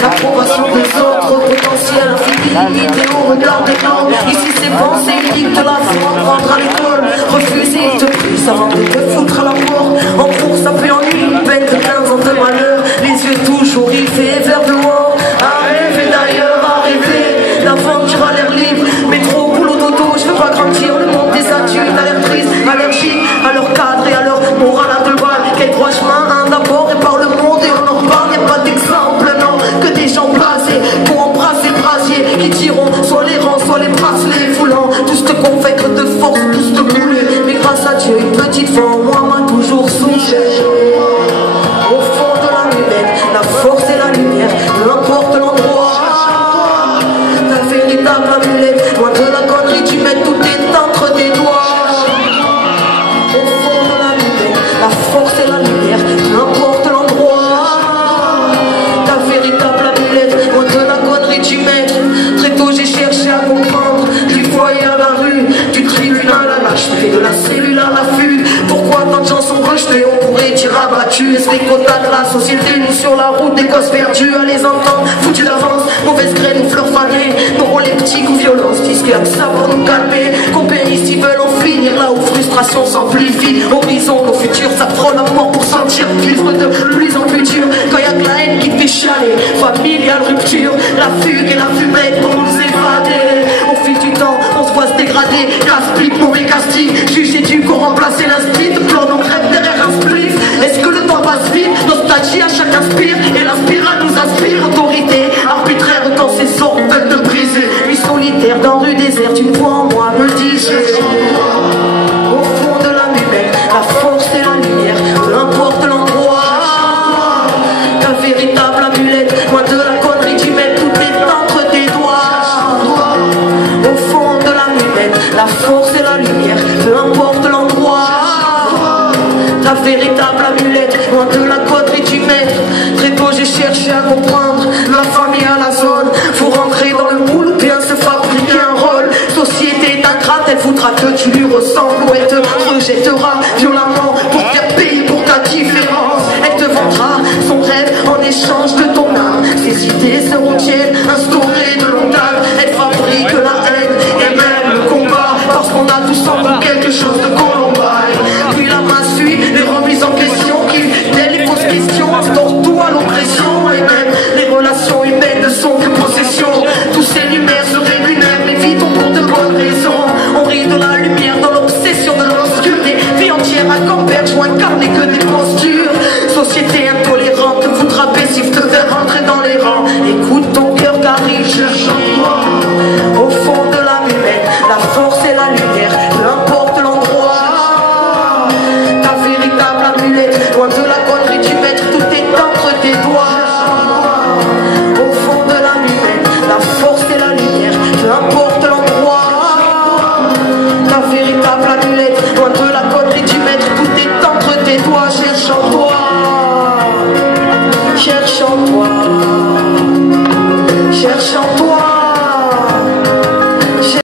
L'approbation des autres, potentiel infidélité au regard des normes. Ici c'est pensée unique de la foi, prendre à l'école. Refuser te plus avant de te foutre à la porte. En course ça fait ennui, une peine de 15 ans de malheur. Les yeux toujours rivés vers dehors. À rêver d'ailleurs, à rêver. L'aventure a l'air libre, mais trop boulot dodo. Je veux pas grandir, le monde des adultes a l'air triste, allergique à leur cadre et à leur morale à deux balles. Quel droit chemin, un d'abord et par le monde et on en reparle, y'a pas d'exemple, non. Que des gens blasés pour embrasser le brasier, qui tireront soit les rangs, soit les bracelets foulants, tous te convaincre de force, tous te couler. Mais grâce à Dieu, une petite foi en moi m'a toujours soutenu. Au fond de la lumière, la force et la lumière, peu importe l'endroit. Ta véritable amulette, loin de la connerie, tu mets tout est entre tes doigts. Au fond de la lumière, la force et la lumière, peu importe l'endroit. Très tôt j'ai cherché à comprendre, du foyer à la rue, du tribunal à la lâcheté, de la cellule à l'affût. Pourquoi tant de gens sont rejetés, on pourrait dire abattus. Est-ce les quotas de la société, nous sur la route des causes perdues, à les entendre, foutus d'avance, mauvaise graine ou fleurs fanées. N'auront les petits coups violence, disent qu'il y a que ça pour nous calmer. Qu'on périsse, ils veulent en finir là où frustration s'amplifie. Horizon, nos futurs, ça frôle la mort pour sentir vivre de plus en plus dur. Quand y a de la haine qui te fait chialer, familiale rupture, la fugue et la fumette pour nous évader. Au fil du temps, on se voit se dégrader. Casse-pipe, mauvais casting, jugé du qu'on remplacer l'inspire. Plan nos rêves derrière un spliff. Est-ce que le temps passe vite? Nostalgie à chaque inspire. Et la spirale nous inspire. Autorité arbitraire dans ses orteils de briser. Lui solitaire dans rue déserte, une voix en moi me dit au fond de la lumière, la force et la lumière, peu importe l'endroit. Ta véritable amulette, loin de la connerie, tu mets tout est entre tes doigts. Au fond de la lumière, la force et la lumière, peu importe l'endroit. Ta véritable amulette, loin de la connerie, tu mets. Très tôt j'ai cherché à comprendre, la famille à la zone. Faut rentrer dans le moule ou bien se fabriquer un rôle. Société est ingrate, elle voudra que tu lui ressembles, ou elle te rejettera violemment pour te faire payer pour ta différence. Elle te vendra son rêve en échange de ton âme. Ses idées seront tiennes, instaurées de longue date. Elle fabrique la haine et même le combat, parce qu'on a tous en